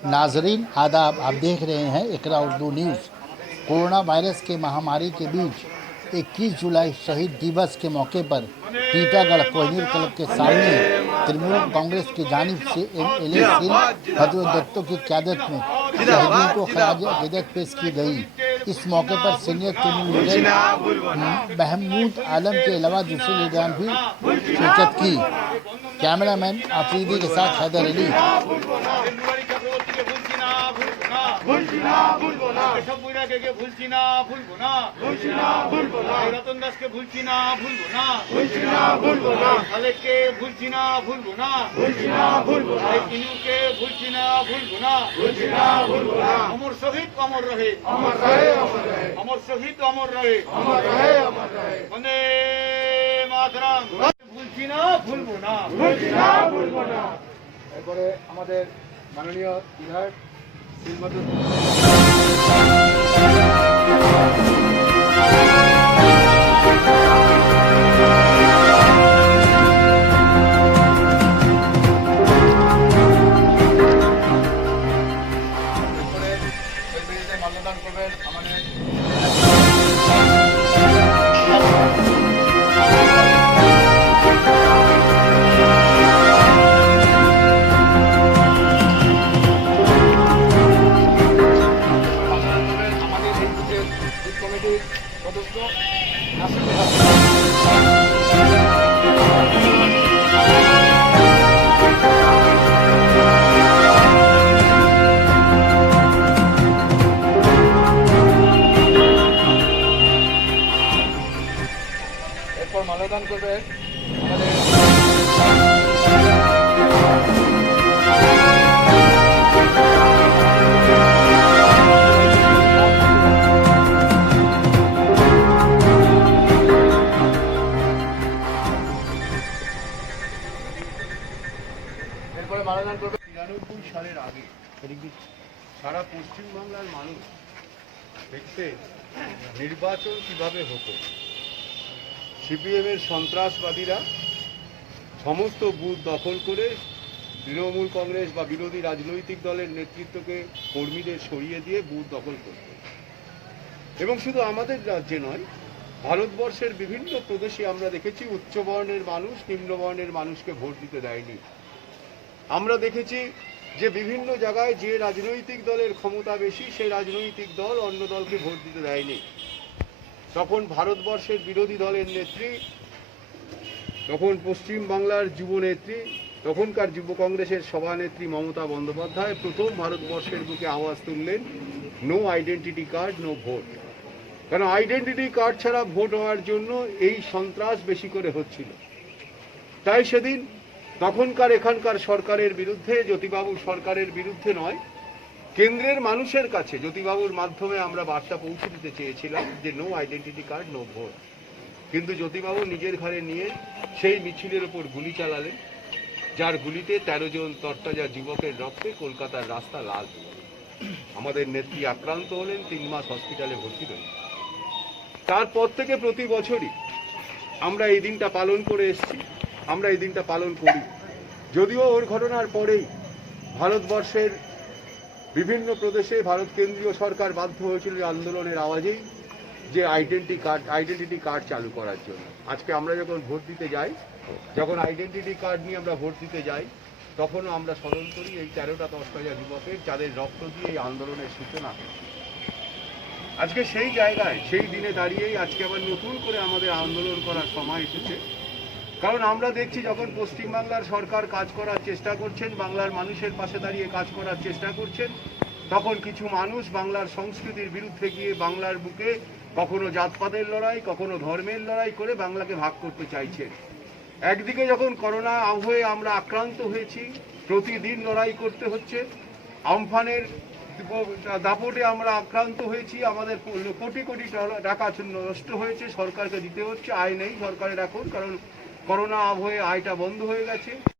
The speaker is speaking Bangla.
नाजरीन आदाब, आप देख रहे हैं इकरा उर्दू न्यूज़। कोरोना वायरस के महामारी के बीच 21 जुलाई शहीद दिवस के मौके पर टीटागढ़ कोहिनूर क्लब के सामने तृणमूल कांग्रेस की जानिब से एमएलए सिंह हजरत की क़यादत में शहीदों को खराज अक़ीदत पेश की गई। इस मौके पर सीनियर तृणमूल लीडर महमूद आलम के अलावा दूसरे लीडरान भी शिरकत की। कैमरामैन आफरीदी के साथ हैदर अली। রতন দাসকে ভুলছি না, ভুলবো না, খালেককে ভুলছি না, ভুলবো না, ইনুকে ভুলছি না, ভুলবো না, অমর শহীদ অমর রহে, অমর শহীদ অমর রহে, বন্দে মাতরম। ভুলছি না, ভুলবো না, ভুলবো না। এরপরে আমাদের মাননীয় বিধায়ক শ্রীমতী মাল্যদান করবেন আমাদের কমিটির সদস্য এরপর মাল্যদান করবেন আমাদের এরপরে মাল্যদান করবেন 93 সালের আগে সারা পশ্চিমবাংলার মানুষ দেখতে নির্বাচন কিভাবে হতো। সিপিএমের সন্ত্রাসবাদীরা সমস্ত বুথ দখল করে তৃণমূল কংগ্রেস বা বিরোধী রাজনৈতিক দলের নেতৃত্বকে কর্মীদের সরিয়ে দিয়ে বুথ দখল করত। এবং শুধু আমাদের রাজ্যে নয়, ভারতবর্ষের বিভিন্ন প্রদেশে আমরা দেখেছি উচ্চবর্ণের মানুষ নিম্নবর্ণের মানুষকে ভোট দিতে দেয়নি। আমরা দেখেছি যে বিভিন্ন জায়গায় যে রাজনৈতিক দলের ক্ষমতা বেশি সেই রাজনৈতিক দল অন্য দলকে ভোট দিতে দেয়নি। তখন ভারতবর্ষের বিরোধী দলের নেত্রী, তখন পশ্চিমবাংলার যুবনেত্রী, তখনকার যুব কংগ্রেসের সভানেত্রী মমতা বন্দ্যোপাধ্যায় প্রথম ভারতবর্ষের বুকে আওয়াজ তুললেন, no identity card no vote. কারণ আইডেন্টিটি কার্ড ছাড়া ভোট হওয়ার জন্য এই সন্ত্রাস বেশি করে হচ্ছিল। তাই সেদিন তখনকার এখানকার সরকারের বিরুদ্ধে, জ্যোতিবাবু সরকারের বিরুদ্ধে নয়, কেন্দ্রের মানুষের কাছে জ্যোতিবাবুর মাধ্যমে আমরা বার্তা পৌঁছে দিতে চেয়েছিলাম যে no identity card no vote. কিন্তু জ্যোতিবাবু নিজের ঘরে নিয়ে সেই মিছিলের ওপর গুলি চালালেন, যার গুলিতে 13 জন তরতাজা যুবকের রক্তে কলকাতার রাস্তা লাল। আমাদের নেত্রী আক্রান্ত হলেন, 3 মাস হসপিটালে ভর্তি রয়েছেন। তারপর থেকে প্রতি বছরই আমরা এই দিনটা পালন করে এসেছি, আমরা এই দিনটা পালন করি। যদিও ওর ঘটনার পরেই ভারতবর্ষের বিভিন্ন প্রদেশে ভারত কেন্দ্রীয় সরকার বাধ্য হয়েছিল আন্দোলনের আওয়াজেই যে আইডেন্টিটি কার্ড চালু করার জন্য। আজকে আমরা যখন ভোট দিতে যাই, যখন আইডেন্টিটি কার্ড নিয়ে আমরা ভোট দিতে যাই, তখনও আমরা স্মরণ করি এই 13টা তরতাজা যুবকের, যাদের রক্ত দিয়ে এই আন্দোলনের সূচনা। আজকে সেই জায়গায় সেই দিনে দাঁড়িয়েই আজকে আবার নতুন করে আমাদের আন্দোলন করার সময় এসেছে। কারণ আমরা দেখছি যখন পশ্চিমবাংলার সরকার কাজ করার চেষ্টা করছেন, বাংলার মানুষের পাশে দাঁড়িয়ে কাজ করার চেষ্টা করছেন, তখন কিছু মানুষ বাংলার সংস্কৃতির বিরুদ্ধে গিয়ে বাংলার বুকে কখনো জাতপাতের লড়াই, কখনো ধর্মের লড়াই করে বাংলাকে ভাগ করতে চাইছেন। একদিকে যখন করোনা আবহে আমরা আক্রান্ত হয়েছি, প্রতিদিন লড়াই করতে হচ্ছে, আমফানের দাপটে আমরা আক্রান্ত হয়েছি, আমাদের কোটি কোটি টাকা নষ্ট হয়েছে, সরকারকে দিতে হচ্ছে, আয় নেই সরকারের এখন, কারণ করোনা আবহে আয়টা বন্ধ হয়ে গেছে।